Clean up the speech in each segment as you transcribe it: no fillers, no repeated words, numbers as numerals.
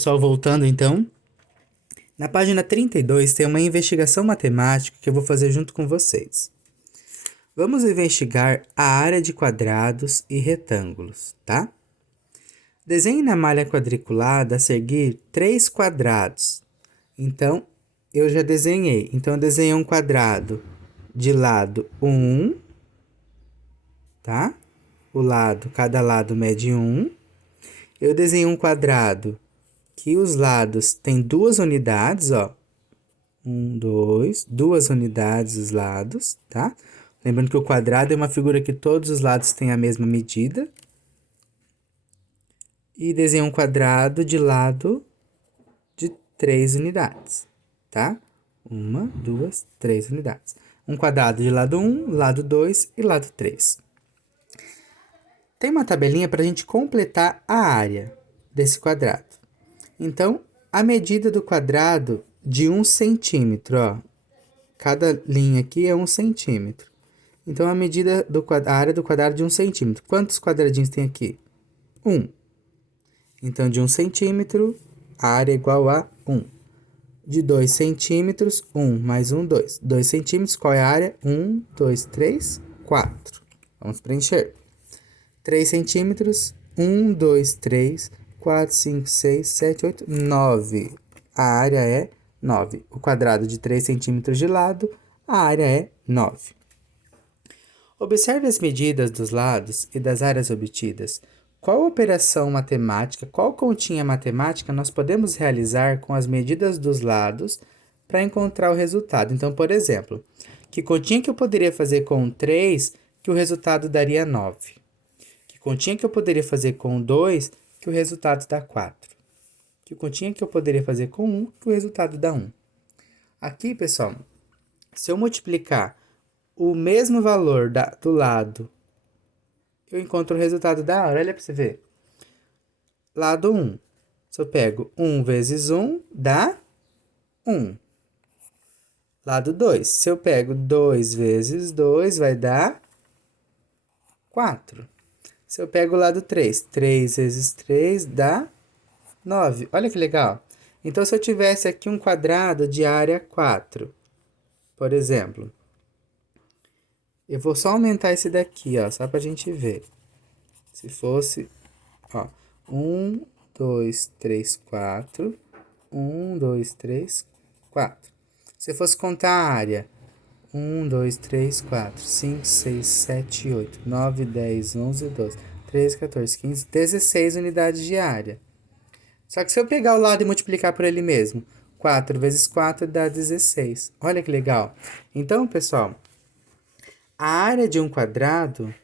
Pessoal, voltando então, na página 32 tem uma investigação matemática que eu vou fazer junto com vocês. Vamos investigar a área de quadrados e retângulos, tá? Desenhe na malha quadriculada a seguir 3 quadrados. Então, eu já desenhei. Então, eu desenhei um quadrado de lado 1, tá? Cada lado mede 1. Eu desenhei um quadrado que os lados têm 2 unidades, ó. 1, 2, 2 unidades os lados, tá? Lembrando que o quadrado é uma figura que todos os lados têm a mesma medida. E desenhei um quadrado de lado de 3 unidades, tá? 1, 2, 3 unidades. Um quadrado de lado 1, lado 2 e lado 3. Tem uma tabelinha para a gente completar a área desse quadrado. Então, a medida do quadrado de 1 centímetro, ó. Cada linha aqui é 1 centímetro. Então, a medida a área do quadrado de 1 centímetro. Quantos quadradinhos tem aqui? 1. Então, de 1 centímetro, a área é igual a 1. De 2 centímetros, 1 mais 1, 2. 2 centímetros, qual é a área? 1, 2, 3, 4. Vamos preencher. 3 centímetros, 1, 2, 3, 4, 5, 6, 7, 8, 9. A área é 9. O quadrado de 3 centímetros de lado, a área é 9. Observe as medidas dos lados e das áreas obtidas. Qual operação matemática, qual continha matemática nós podemos realizar com as medidas dos lados para encontrar o resultado? Então, por exemplo, que continha que eu poderia fazer com 3 que o resultado daria 9? Que continha que eu poderia fazer com 2 que o resultado dá 4? Que continha que eu poderia fazer com 1 que o resultado dá 1? Aqui, pessoal, se eu multiplicar o mesmo valor do lado, eu encontro o resultado da área. Olha para você ver. Lado 1. Se eu pego 1 vezes 1, dá 1. Lado 2. Se eu pego 2 vezes 2, vai dar 4. Se eu pego o lado 3, 3 vezes 3 dá 9. Olha que legal. Então, se eu tivesse aqui um quadrado de área 4, por exemplo, eu vou só aumentar esse daqui, ó, só pra gente ver. Se fosse, ó, 1, 2, 3, 4. 1, 2, 3, 4. Se eu fosse contar a área, 1, 2, 3, 4, 5, 6, 7, 8, 9, 10, 11, 12, 13, 14, 15, 16 unidades de área. Só que se eu pegar o lado e multiplicar por ele mesmo, 4 vezes 4 dá 16. Olha que legal. Então, pessoal, a área de um quadrado,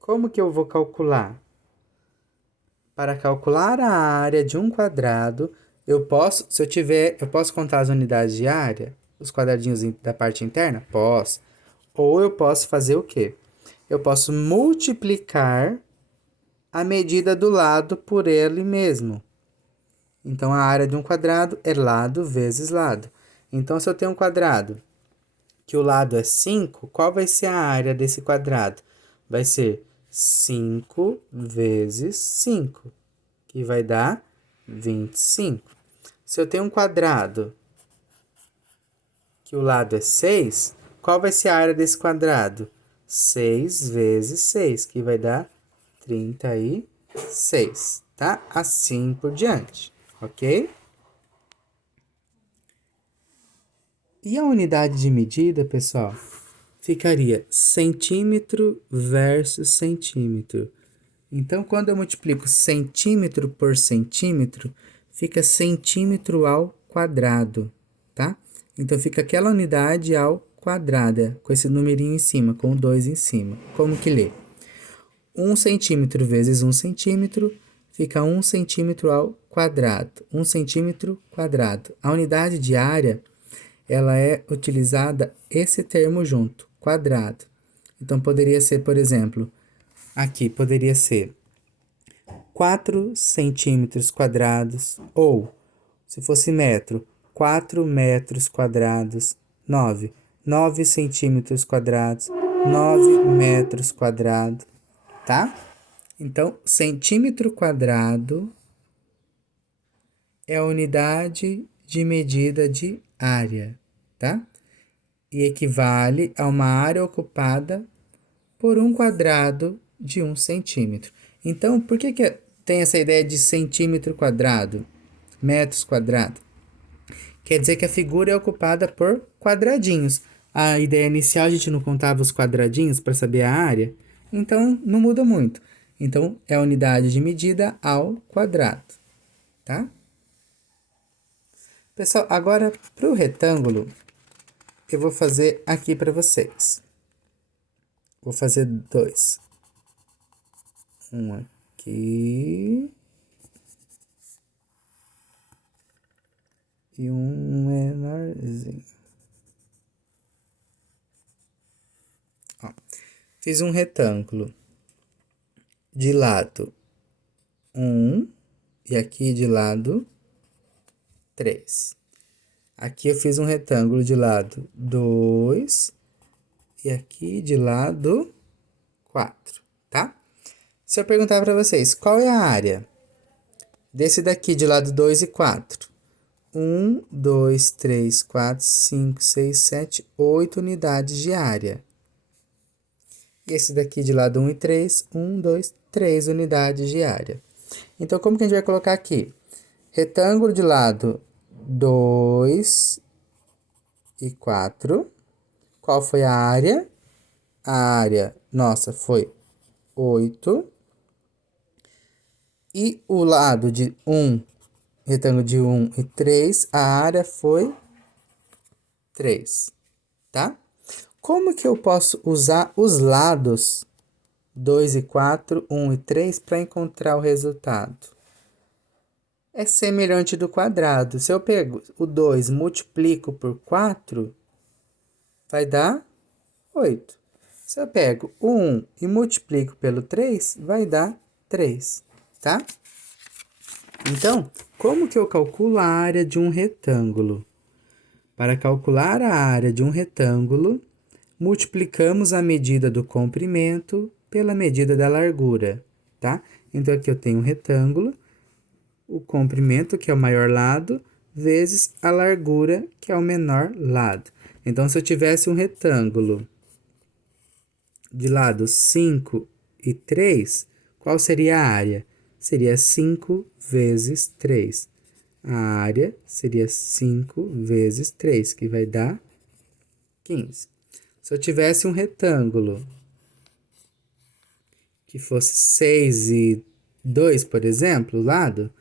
como que eu vou calcular? Para calcular a área de um quadrado, eu posso contar as unidades de área, os quadradinhos da parte interna? Posso. Ou eu posso fazer o quê? Eu posso multiplicar a medida do lado por ele mesmo. Então, a área de um quadrado é lado vezes lado. Então, se eu tenho um quadrado que o lado é 5, qual vai ser a área desse quadrado? Vai ser 5 vezes 5, que vai dar 25. Se eu tenho um quadrado que o lado é 6, qual vai ser a área desse quadrado? 6 vezes 6, que vai dar 36, tá? Assim por diante, ok? E a unidade de medida, pessoal, ficaria centímetro versus centímetro. Então, quando eu multiplico centímetro por centímetro, fica centímetro ao quadrado, tá? Então, fica aquela unidade ao quadrada, com esse numerinho em cima, com o 2 em cima. Como que lê? 1 centímetro vezes 1 centímetro fica 1 centímetro ao quadrado. 1 centímetro quadrado. A unidade de área, ela é utilizada esse termo junto, quadrado. Então, poderia ser, por exemplo, aqui poderia ser 4 centímetros quadrados, ou, se fosse metro, 4 metros quadrados, 9 centímetros quadrados, 9 metros quadrados, tá? Então, centímetro quadrado é a unidade de medida de área, tá? E equivale a uma área ocupada por um quadrado de 1 centímetro. Então, por que tem essa ideia de centímetro quadrado, metros quadrados? Quer dizer que a figura é ocupada por quadradinhos. A ideia inicial a gente não contava os quadradinhos para saber a área, então não muda muito. Então, é a unidade de medida ao quadrado, tá? Pessoal, agora para o retângulo, eu vou fazer aqui para vocês. Vou fazer 2. Um aqui. E um menorzinho. Ó, fiz um retângulo. De lado 1 e aqui de lado 3. Aqui eu fiz um retângulo de lado 2 e aqui de lado 4, tá? Se eu perguntar para vocês, qual é a área desse daqui de lado 2 e 4? 1, 2, 3, 4, 5, 6, 7, 8 unidades de área. E esse daqui de lado 1 e 3, 1, 2, 3 unidades de área. Então, como que a gente vai colocar aqui? Retângulo de lado 2 e 4. Qual foi a área? A área nossa foi 8. E o lado de 1, retângulo de 1 e 3, a área foi 3, tá? Como que eu posso usar os lados 2 e 4, 1 e 3 para encontrar o resultado? É semelhante do quadrado. Se eu pego o 2 multiplico por 4, vai dar 8. Se eu pego o 1 e multiplico pelo 3, vai dar 3, tá? Então, como que eu calculo a área de um retângulo? Para calcular a área de um retângulo, multiplicamos a medida do comprimento pela medida da largura, tá? Então, aqui eu tenho um retângulo, o comprimento, que é o maior lado, vezes a largura, que é o menor lado. Então, se eu tivesse um retângulo de lado 5 e 3, qual seria a área? Seria 5 vezes 3. A área seria 5 vezes 3, que vai dar 15. Se eu tivesse um retângulo que fosse 6 e 2, por exemplo, o lado,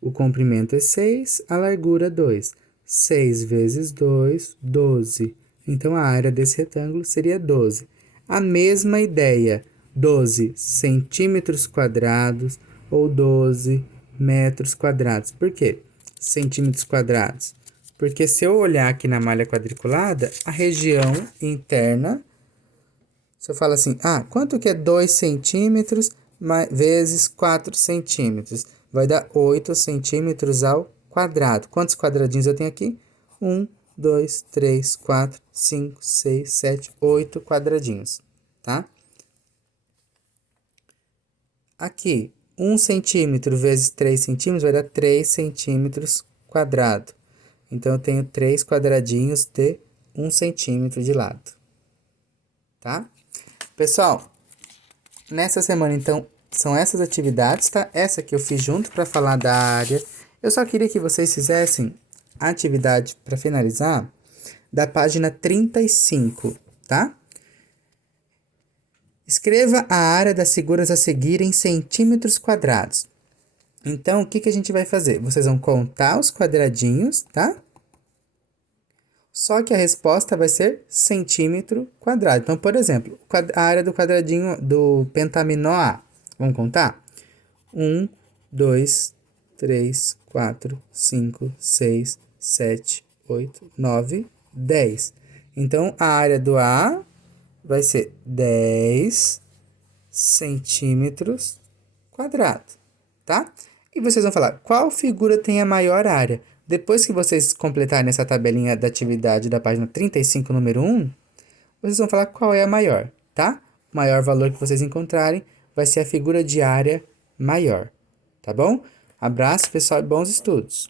o comprimento é 6, a largura 2. 6 vezes 2, 12. Então, a área desse retângulo seria 12. A mesma ideia, 12 centímetros quadrados ou 12 metros quadrados. Por quê? Centímetros quadrados. Porque se eu olhar aqui na malha quadriculada, a região interna, se eu falo assim, quanto que é 2 centímetros vezes 4 centímetros? Vai dar 8 centímetros ao quadrado. Quantos quadradinhos eu tenho aqui? 1, 2, 3, 4, 5, 6, 7, 8 quadradinhos, tá? Aqui, 1 centímetro vezes 3 centímetros vai dar 3 centímetros quadrado. Então, eu tenho 3 quadradinhos de 1 centímetro de lado, tá? Pessoal, nessa semana, então, são essas atividades, tá? Essa que eu fiz junto para falar da área. Eu só queria que vocês fizessem a atividade para finalizar da página 35, tá? Escreva a área das figuras a seguir em centímetros quadrados. Então, o que a gente vai fazer? Vocês vão contar os quadradinhos, tá? Só que a resposta vai ser centímetro quadrado. Então, por exemplo, a área do quadradinho do pentaminó A. Vamos contar? 1, 2, 3, 4, 5, 6, 7, 8, 9, 10. Então, a área do A vai ser 10 centímetros quadrados, tá? E vocês vão falar, qual figura tem a maior área? Depois que vocês completarem essa tabelinha da atividade da página 35, número 1, vocês vão falar qual é a maior, tá? O maior valor que vocês encontrarem vai ser a figura de área maior, tá bom? Abraço, pessoal, e bons estudos!